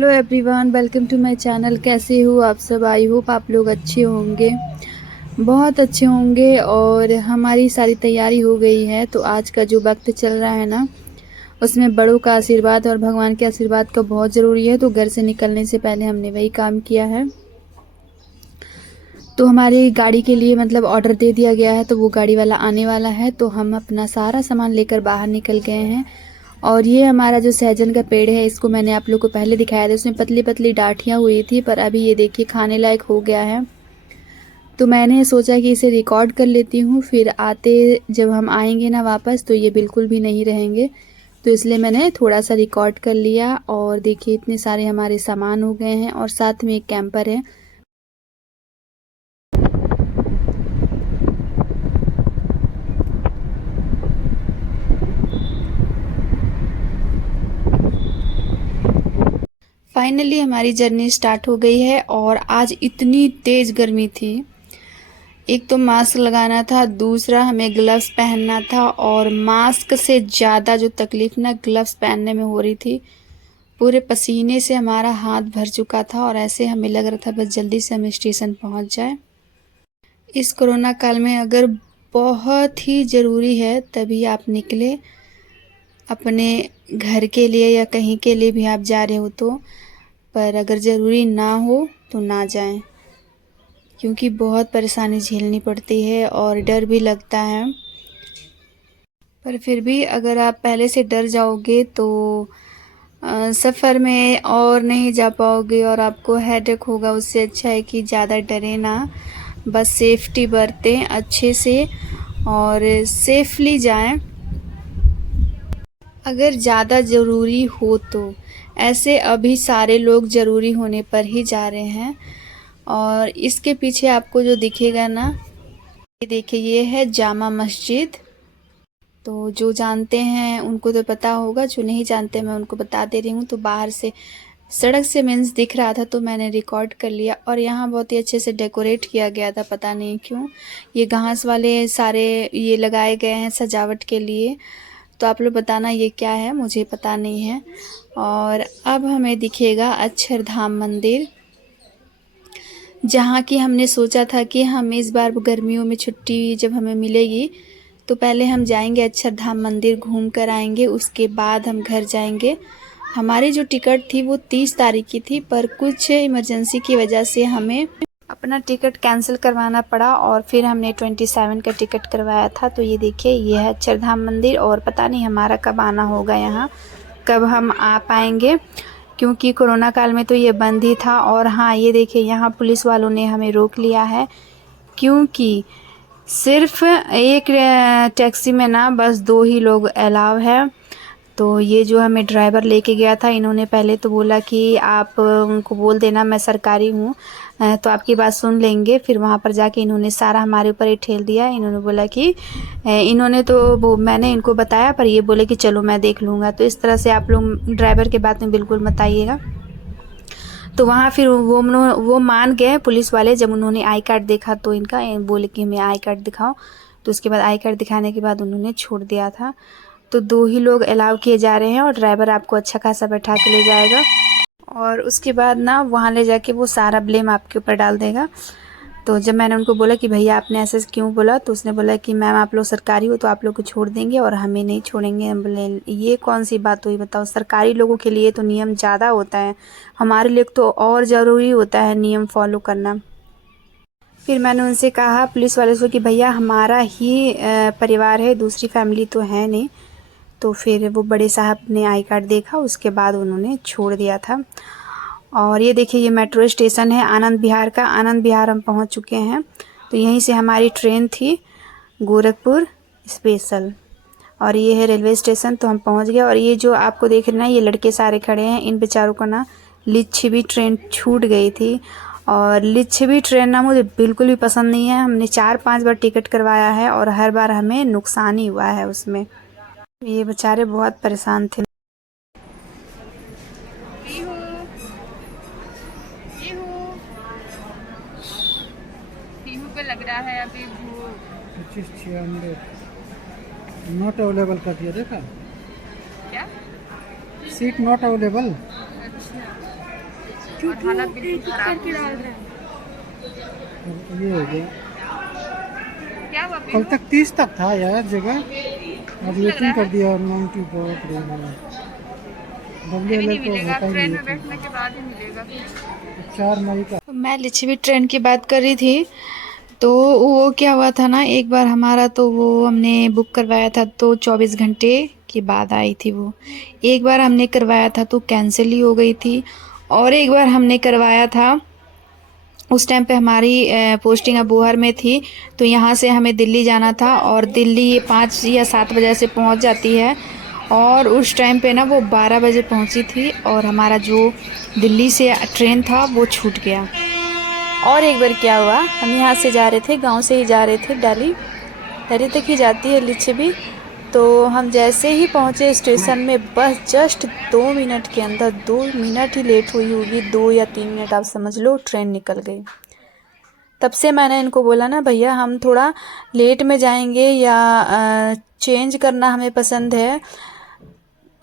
Hello everyone, welcome to my channel. कैसे हो आप सब? आई होप आप लोग अच्छे होंगे, बहुत अच्छे होंगे। और हमारी सारी तैयारी हो गई है। तो आज का जो वक्त चल रहा है ना, उसमें बड़ों का आशीर्वाद और भगवान के आशीर्वाद का बहुत ज़रूरी है। तो घर से निकलने से पहले हमने वही काम किया है। तो हमारी गाड़ी के लिए मतलब ऑर्डर दे दिया गया है, तो वो गाड़ी वाला आने वाला है। तो हम अपना सारा सामान लेकर बाहर निकल गए हैं। और ये हमारा जो सहजन का पेड़ है, इसको मैंने आप लोग को पहले दिखाया था। उसमें पतली पतली डांठियाँ हुई थी, पर अभी ये देखिए खाने लायक हो गया है। तो मैंने सोचा कि इसे रिकॉर्ड कर लेती हूँ, फिर आते जब हम आएंगे ना वापस, तो ये बिल्कुल भी नहीं रहेंगे। तो इसलिए मैंने थोड़ा सा रिकॉर्ड कर लिया। और देखिए इतने सारे हमारे सामान हो गए हैं, और साथ में एक कैंपर है। फाइनली हमारी जर्नी स्टार्ट हो गई है। और आज इतनी तेज़ गर्मी थी, एक तो मास्क लगाना था, दूसरा हमें ग्लव्स पहनना था। और मास्क से ज़्यादा जो तकलीफ़ ना ग्लव्स पहनने में हो रही थी। पूरे पसीने से हमारा हाथ भर चुका था, और ऐसे हमें लग रहा था बस जल्दी से हम स्टेशन पहुंच जाए। इस कोरोना काल में अगर बहुत ही ज़रूरी है तभी आप निकले, अपने घर के लिए या कहीं के लिए भी आप जा रहे हो तो। पर अगर ज़रूरी ना हो तो ना जाएं, क्योंकि बहुत परेशानी झेलनी पड़ती है और डर भी लगता है। पर फिर भी अगर आप पहले से डर जाओगे तो सफ़र में और नहीं जा पाओगे और आपको हेडेक होगा। उससे अच्छा है कि ज़्यादा डरे ना, बस सेफ्टी बरतें अच्छे से और सेफली जाएं। अगर ज़्यादा ज़रूरी हो तो, ऐसे अभी सारे लोग ज़रूरी होने पर ही जा रहे हैं। और इसके पीछे आपको जो दिखेगा ना, ये देखिए, ये है जामा मस्जिद। तो जो जानते हैं उनको तो पता होगा, जो नहीं जानते मैं उनको बता दे रही हूँ। तो बाहर से सड़क से मीन्स दिख रहा था, तो मैंने रिकॉर्ड कर लिया। और यहाँ बहुत ही अच्छे से डेकोरेट किया गया था, पता नहीं क्यों। ये घास वाले सारे ये लगाए गए हैं सजावट के लिए। तो आप लोग बताना ये क्या है, मुझे पता नहीं है। और अब हमें दिखेगा अक्षरधाम मंदिर, जहाँ की हमने सोचा था कि हम इस बार गर्मियों में छुट्टी जब हमें मिलेगी तो पहले हम जाएंगे अक्षरधाम मंदिर, घूम कर आएंगे, उसके बाद हम घर जाएंगे। हमारी जो टिकट थी वो 30 तारीख की थी, पर कुछ इमरजेंसी की वजह से हमें अपना टिकट कैंसिल करवाना पड़ा, और फिर हमने 27 का टिकट करवाया था। तो ये देखिए, ये है अक्षरधाम मंदिर। और पता नहीं हमारा कब आना होगा यहाँ, कब हम आ पाएंगे, क्योंकि कोरोना काल में तो ये बंद ही था। और हाँ, ये देखिए, यहाँ पुलिस वालों ने हमें रोक लिया है, क्योंकि सिर्फ एक टैक्सी में ना बस 2 ही लोग अलाउ है। तो ये जो हमें ड्राइवर लेके गया था, इन्होंने पहले तो बोला कि आप उनको बोल देना मैं सरकारी हूँ, तो आपकी बात सुन लेंगे। फिर वहाँ पर जाके इन्होंने सारा हमारे ऊपर ही ठेल दिया। इन्होंने बोला कि इन्होंने तो वो, मैंने इनको बताया, पर ये बोले कि चलो मैं देख लूँगा। तो इस तरह से आप लोग ड्राइवर के बात में बिल्कुल मत आइएगा। तो वहाँ फिर वो मान गए पुलिस वाले। जब उन्होंने आई कार्ड देखा तो इनका, बोले कि हमें आई कार्ड दिखाओ। तो उसके बाद आई कार्ड दिखाने के बाद उन्होंने छोड़ दिया था। तो 2 ही लोग अलाउ किए जा रहे हैं, और ड्राइवर आपको अच्छा खासा बैठा के ले जाएगा। और उसके बाद ना वहाँ ले जाके वो सारा ब्लेम आपके ऊपर डाल देगा। तो जब मैंने उनको बोला कि भैया आपने ऐसे क्यों बोला, तो उसने बोला कि मैम आप लोग सरकारी हो तो आप लोग को छोड़ देंगे और हमें नहीं छोड़ेंगे। हम बोले ये कौन सी बात हुई बताओ, सरकारी लोगों के लिए तो नियम ज़्यादा होता है, हमारे लिए तो और ज़रूरी होता है नियम फॉलो करना। फिर मैंने उनसे कहा, पुलिस वाले से, कि भैया हमारा ही परिवार है, दूसरी फैमिली तो है नहीं। तो फिर वो बड़े साहब ने आई कार्ड देखा, उसके बाद उन्होंने छोड़ दिया था। और ये देखिए, ये मेट्रो स्टेशन है आनंद विहार का। आनंद विहार हम पहुंच चुके हैं। तो यहीं से हमारी ट्रेन थी गोरखपुर स्पेशल, और ये है रेलवे स्टेशन। तो हम पहुंच गए। और ये जो आपको देख रहे हैं ना, ये लड़के सारे खड़े हैं, इन बेचारों को ना लिच्छवी ट्रेन छूट गई थी। और लिच्छवी ट्रेन ना मुझे बिल्कुल भी पसंद नहीं है। हमने 4-5 बार टिकट करवाया है और हर बार हमें नुकसान ही हुआ है उसमें। ये बेचारे बहुत परेशान थे। पीहू को लग रहा है अभी वो 2596 नॉट अवेलेबल कर दिया, देखा क्या। Seat not available. अच्छा, और हालत बिल्कुल खराब हो गई। ये हो गया। क्या हुआ कल पीहू? तक 30 तक था यार जगह, आज लग 18 रहा कर है दिया और 90 बहुत रह गया। अभी डब्ल्यू नहीं तो मिलेगा, होता ही ट्रेन नहीं में है। बैठने के बाद ही मिलेगा फिर। 4 मई का। मैं लिच्छवी ट्रेन की बात कर रही थी। तो वो क्या हुआ था ना, एक बार हमारा तो वो हमने बुक करवाया था तो 24 घंटे के बाद आई थी वो। एक बार हमने करवाया था तो कैंसिल ही हो गई थी। और एक बार हमने करवाया था, उस टाइम पे हमारी पोस्टिंग अबोहर में थी। तो यहाँ से हमें दिल्ली जाना था और दिल्ली 5 या 7 बजे से पहुँच जाती है। और उस टाइम पे ना वो 12 बजे पहुँची थी और हमारा जो दिल्ली से ट्रेन था वो छूट गया। और एक बार क्या हुआ, हम यहाँ से जा रहे थे, गांव से ही जा रहे थे, दिल्ली तक ही जाती है लिच्छवी। तो हम जैसे ही पहुँचे स्टेशन में, बस जस्ट 2 मिनट के अंदर, 2 मिनट ही लेट हुई होगी, 2 या 3 मिनट आप समझ लो, ट्रेन निकल गई। तब से मैंने इनको बोला ना, भैया हम थोड़ा लेट में जाएंगे या चेंज करना हमें पसंद है।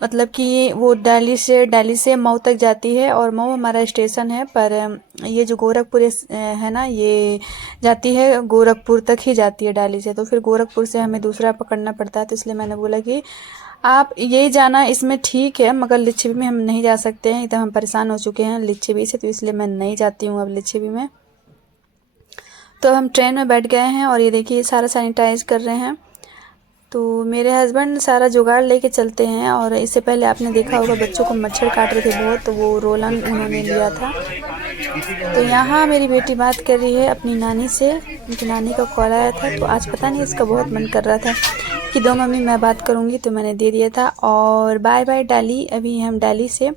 मतलब कि वो दिल्ली से मऊ तक जाती है और मऊ हमारा स्टेशन है, पर ये जो गोरखपुर है ना, ये जाती है गोरखपुर तक ही जाती है दिल्ली से। तो फिर गोरखपुर से हमें दूसरा पकड़ना पड़ता है। तो इसलिए मैंने बोला कि आप ये जाना इसमें ठीक है, मगर लिच्छवी में हम नहीं जा सकते हैं, इतना हम परेशान हो चुके हैं लिच्छवी से, तो इसलिए मैं नहीं जाती हूँ अब लिच्छवी में। तो हम ट्रेन में बैठ गए हैं और ये देखिए सारा सैनिटाइज कर रहे हैं। तो मेरे हस्बैंड सारा जुगाड़ लेके चलते हैं। और इससे पहले आपने देखा होगा बच्चों को मच्छर काट रहे थे बहुत, तो वो रोलन उन्होंने लिया था। तो यहाँ मेरी बेटी बात कर रही है अपनी नानी से, उनकी नानी का कॉल आया था। तो आज पता नहीं इसका बहुत मन कर रहा था कि दो मम्मी मैं बात करूँगी, तो मैंने दे दिया था। और बाय बाय दिल्ली, अभी हम दिल्ली से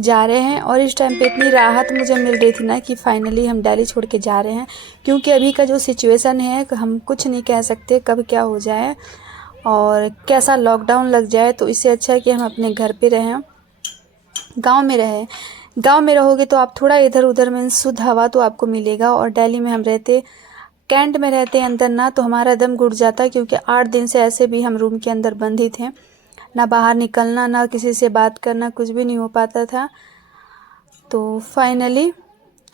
जा रहे हैं। और इस टाइम पे इतनी राहत मुझे मिल रही थी ना कि फाइनली हम दिल्ली छोड़ के जा रहे हैं। क्योंकि अभी का जो सिचुएशन है हम कुछ नहीं कह सकते कब क्या हो जाए और कैसा लॉकडाउन लग जाए। तो इससे अच्छा है कि हम अपने घर पे रहें, गांव में रहें। गांव में रहोगे तो आप थोड़ा इधर उधर में शुद्ध हवा तो आपको मिलेगा। और दिल्ली में हम रहते, कैंट में रहते अंदर ना, तो हमारा दम घुट जाता, क्योंकि 8 दिन से ऐसे भी हम रूम के अंदर बंद ही थे, ना बाहर निकलना, ना किसी से बात करना, कुछ भी नहीं हो पाता था। तो फाइनली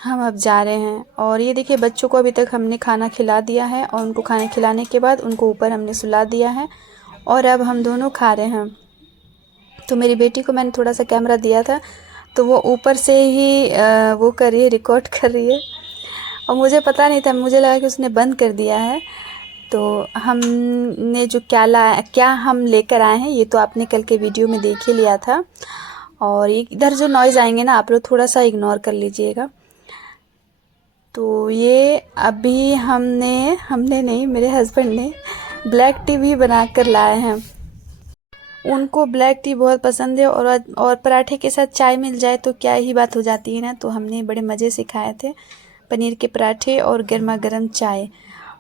हम अब जा रहे हैं। और ये देखिए बच्चों को अभी तक हमने खाना खिला दिया है और उनको खाना खिलाने के बाद उनको ऊपर हमने सुला दिया है और अब हम दोनों खा रहे हैं। तो मेरी बेटी को मैंने थोड़ा सा कैमरा दिया था, तो वो ऊपर से ही वो कर रही है, रिकॉर्ड कर रही है। और मुझे पता नहीं था, मुझे लगा कि उसने बंद कर दिया है। तो हमने जो क्या हम लेकर आए हैं ये तो आपने कल के वीडियो में देख ही लिया था। और इधर जो नॉइज़ आएंगे ना, आप लोग थोड़ा सा इग्नोर कर लीजिएगा। तो ये अभी हमने नहीं, मेरे हस्बैंड ने ब्लैक टी भी बना कर लाए हैं। उनको ब्लैक टी बहुत पसंद है और पराठे के साथ चाय मिल जाए तो क्या ही बात हो जाती है ना। तो हमने बड़े मज़े से खाए थे पनीर के पराठे और गर्मा गर्म चाय।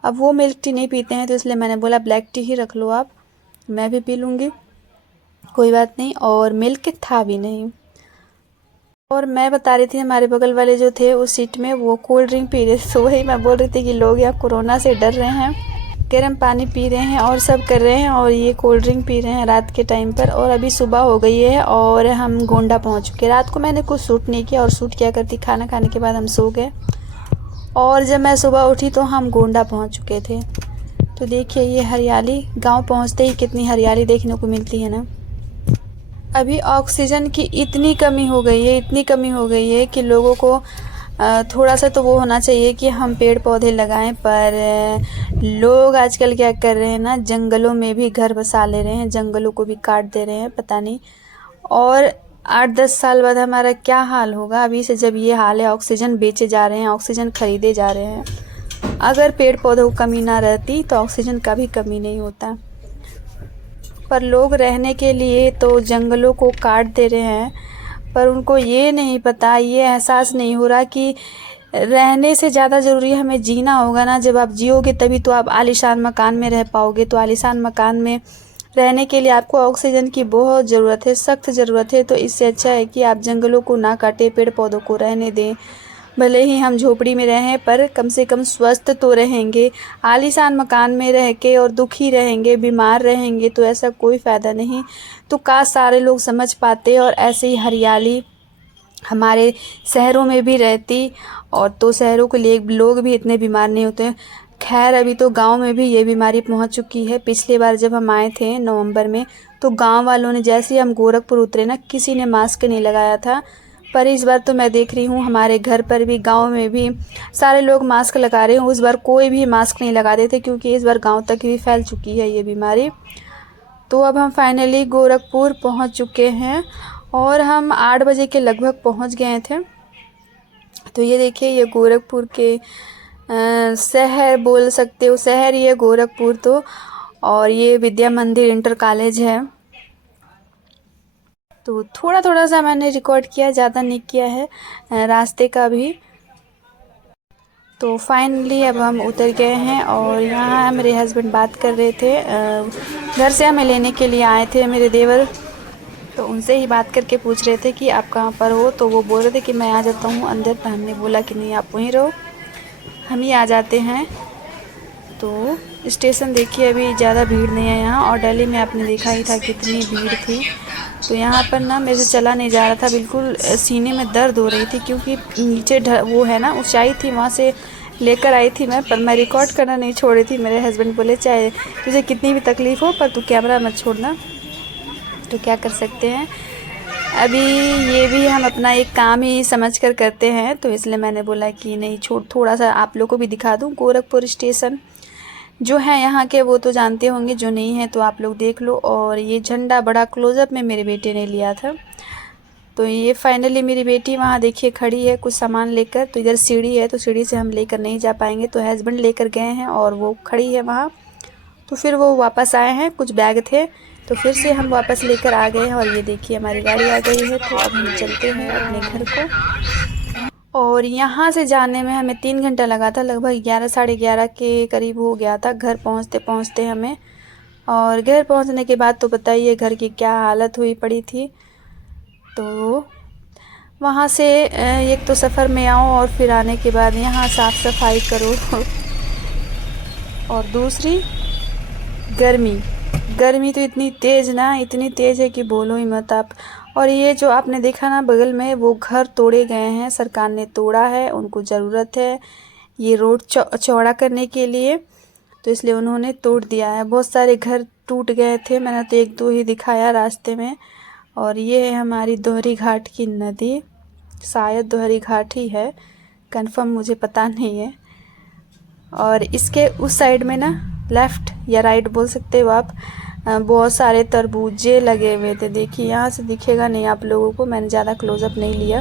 अब वो मिल्क टी नहीं पीते हैं, तो इसलिए मैंने बोला ब्लैक टी ही रख लो आप, मैं भी पी लूँगी, कोई बात नहीं। और मिल्क था भी नहीं। और मैं बता रही थी हमारे बगल वाले जो थे उस सीट में, वो कोल्ड ड्रिंक पी रहे थे। तो वही मैं बोल रही थी कि लोग यहाँ कोरोना से डर रहे हैं, गर्म पानी पी रहे हैं और सब कर रहे हैं, और ये कोल्ड ड्रिंक पी रहे हैं रात के टाइम पर। और अभी सुबह हो गई है और हम गोंडा पहुँच चुके। रात को मैंने कुछ शूट नहीं किया, और शूट क्या करती, खाना खाने के बाद हम सो गए। और जब मैं सुबह उठी तो हम गोंडा पहुँच चुके थे। तो देखिए ये हरियाली, गाँव पहुँचते ही कितनी हरियाली देखने को मिलती है ना। अभी ऑक्सीजन की इतनी कमी हो गई है कि लोगों को थोड़ा सा तो वो होना चाहिए कि हम पेड़ पौधे लगाएं। पर लोग आजकल क्या कर रहे हैं ना, जंगलों में भी घर बसा ले रहे हैं, जंगलों को भी काट दे रहे हैं, पता नहीं। और 8-10 साल बाद हमारा क्या हाल होगा। अभी से जब ये हाल है, ऑक्सीजन बेचे जा रहे हैं, ऑक्सीजन खरीदे जा रहे हैं। अगर पेड़ पौधों को कमी ना रहती तो ऑक्सीजन का भी कमी नहीं होता। पर लोग रहने के लिए तो जंगलों को काट दे रहे हैं, पर उनको ये नहीं पता, ये एहसास नहीं हो रहा कि रहने से ज़्यादा ज़रूरी हमें जीना होगा ना। जब आप जियोगे तभी तो आप आलीशान मकान में रह पाओगे। तो आलीशान मकान में रहने के लिए आपको ऑक्सीजन की बहुत ज़रूरत है, सख्त ज़रूरत है। तो इससे अच्छा है कि आप जंगलों को ना काटें, पेड़ पौधों को रहने दें। भले ही हम झोपड़ी में रहें, पर कम से कम स्वस्थ तो रहेंगे। आलीशान मकान में रह के और दुखी रहेंगे, बीमार रहेंगे, तो ऐसा कोई फ़ायदा नहीं। तो काश सारे लोग समझ पाते और ऐसे ही हरियाली हमारे शहरों में भी रहती और तो शहरों के लोग भी इतने बीमार नहीं होते हैं। खैर अभी तो गांव में भी ये बीमारी पहुंच चुकी है। पिछली बार जब हम आए थे नवंबर में तो गांव वालों ने, जैसे ही हम गोरखपुर उतरे ना, किसी ने मास्क नहीं लगाया था। पर इस बार तो मैं देख रही हूँ हमारे घर पर भी, गांव में भी सारे लोग मास्क लगा रहे हैं। उस बार कोई भी मास्क नहीं लगा रहे थे क्योंकि इस बार गाँव तक भी फैल चुकी है ये बीमारी। तो अब हम फाइनली गोरखपुर पहुँच चुके हैं और हम 8 बजे के लगभग पहुँच गए थे। तो ये देखिए, ये गोरखपुर के शहर बोल सकते हो, शहर ही है गोरखपुर तो। और ये विद्या मंदिर इंटर कॉलेज है। तो थोड़ा थोड़ा सा मैंने रिकॉर्ड किया, ज़्यादा नहीं किया है रास्ते का भी। तो फाइनली अब हम उतर गए हैं और यहाँ मेरे हस्बैंड बात कर रहे थे। घर से हमें लेने के लिए आए थे मेरे देवर। तो उनसे ही बात करके पूछ रहे थे कि आप कहाँ पर हो। तो वो बोल रहे थे कि मैं आ जाता हूँ अंदर। तो हमने बोला कि नहीं, आप वहीं रहो, हम ही आ जाते हैं। तो स्टेशन देखिए, अभी ज़्यादा भीड़ नहीं है यहाँ। और दिल्ली में आपने देखा ही था कितनी भीड़ थी। तो यहाँ पर ना मेरे से चला नहीं जा रहा था, बिल्कुल सीने में दर्द हो रही थी क्योंकि नीचे वो है ना ऊंचाई थी, वहाँ से लेकर आई थी मैं। पर मैं रिकॉर्ड करना नहीं छोड़ रही थी। मेरे हस्बैंड बोले चाहे तुझे कितनी भी तकलीफ़ हो पर तू कैमरा मत छोड़ना। तो क्या कर सकते हैं, अभी ये भी हम अपना एक काम ही समझ कर करते हैं। तो इसलिए मैंने बोला कि नहीं छोड़, थोड़ा सा आप लोगों को भी दिखा दूँ। गोरखपुर स्टेशन जो है यहाँ के वो तो जानते होंगे, जो नहीं है तो आप लोग देख लो। और ये झंडा बड़ा क्लोज़अप में मेरे बेटे ने लिया था। तो ये फाइनली मेरी बेटी वहाँ देखिए खड़ी है कुछ सामान लेकर। तो इधर सीढ़ी है, तो सीढ़ी से हम लेकर नहीं जा पाएंगे। तो हस्बैंड लेकर गए हैं और वो खड़ी है वहाँ। तो फिर वो वापस आए हैं, कुछ बैग थे तो फिर से हम वापस लेकर आ गए हैं। और ये देखिए हमारी गाड़ी आ गई है। तो अब हम चलते हैं अपने घर को। और यहाँ से जाने में हमें 3 घंटा लगा था, लगभग 11 साढ़े 11 के करीब हो गया था घर पहुँचते पहुँचते हमें। और घर पहुँचने के बाद तो बताइए घर की क्या हालत हुई पड़ी थी। तो वहाँ से एक तो सफ़र में आओ और फिर आने के बाद यहाँ साफ़ सफाई करो और दूसरी गर्मी तो इतनी तेज़ ना, इतनी तेज़ है कि बोलो ही मत आप। और ये जो आपने देखा ना बगल में, वो घर तोड़े गए हैं, सरकार ने तोड़ा है, उनको ज़रूरत है ये रोड चौड़ा करने के लिए, तो इसलिए उन्होंने तोड़ दिया है। बहुत सारे घर टूट गए थे, मैंने तो 1-2 ही दिखाया रास्ते में। और ये है हमारी दोहरी घाट की नदी, शायद दोहरी घाट ही है, कंफर्म मुझे पता नहीं है। और इसके उस साइड में ना, लेफ़्ट या राइट बोल सकते हो आप, बहुत सारे तरबूजे लगे हुए थे। देखिए यहाँ से दिखेगा नहीं आप लोगों को, मैंने ज़्यादा क्लोज़अप नहीं लिया।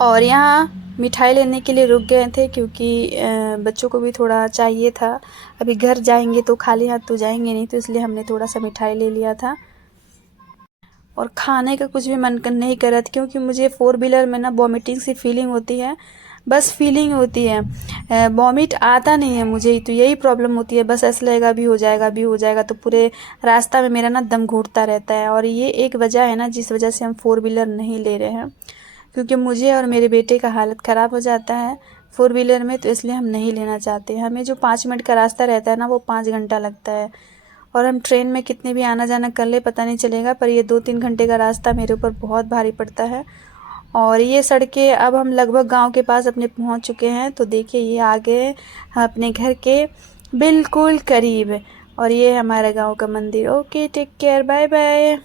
और यहाँ मिठाई लेने के लिए रुक गए थे क्योंकि बच्चों को भी थोड़ा चाहिए था। अभी घर जाएंगे तो खाली हाथ तो जाएंगे नहीं, तो इसलिए हमने थोड़ा सा मिठाई ले लिया था। और खाने का कुछ भी मन नहीं कर रहा था क्योंकि मुझे 4 व्हीलर में ना वॉमिटिंग सी फीलिंग होती है, बस फीलिंग होती है, वॉमिट आता नहीं है मुझे। तो यही प्रॉब्लम होती है, बस ऐसा लगेगा भी हो जाएगा भी हो जाएगा। तो पूरे रास्ता में मेरा ना दम घुटता रहता है। और ये एक वजह है ना जिस वजह से हम 4 व्हीलर नहीं ले रहे हैं, क्योंकि मुझे और मेरे बेटे का हालत ख़राब हो जाता है 4 व्हीलर में, तो इसलिए हम नहीं लेना चाहते। हमें जो 5 मिनट का रास्ता रहता है ना, वो 5 घंटा लगता है। और हम ट्रेन में कितने भी आना जाना कर ले पता नहीं चलेगा, पर ये 2-3 घंटे का रास्ता मेरे ऊपर बहुत भारी पड़ता है। और ये सड़कें, अब हम लगभग गांव के पास अपने पहुंच चुके हैं। तो देखिए ये आगे अपने घर के बिल्कुल करीब, और ये हमारा गांव का मंदिर। Okay, take care, bye bye.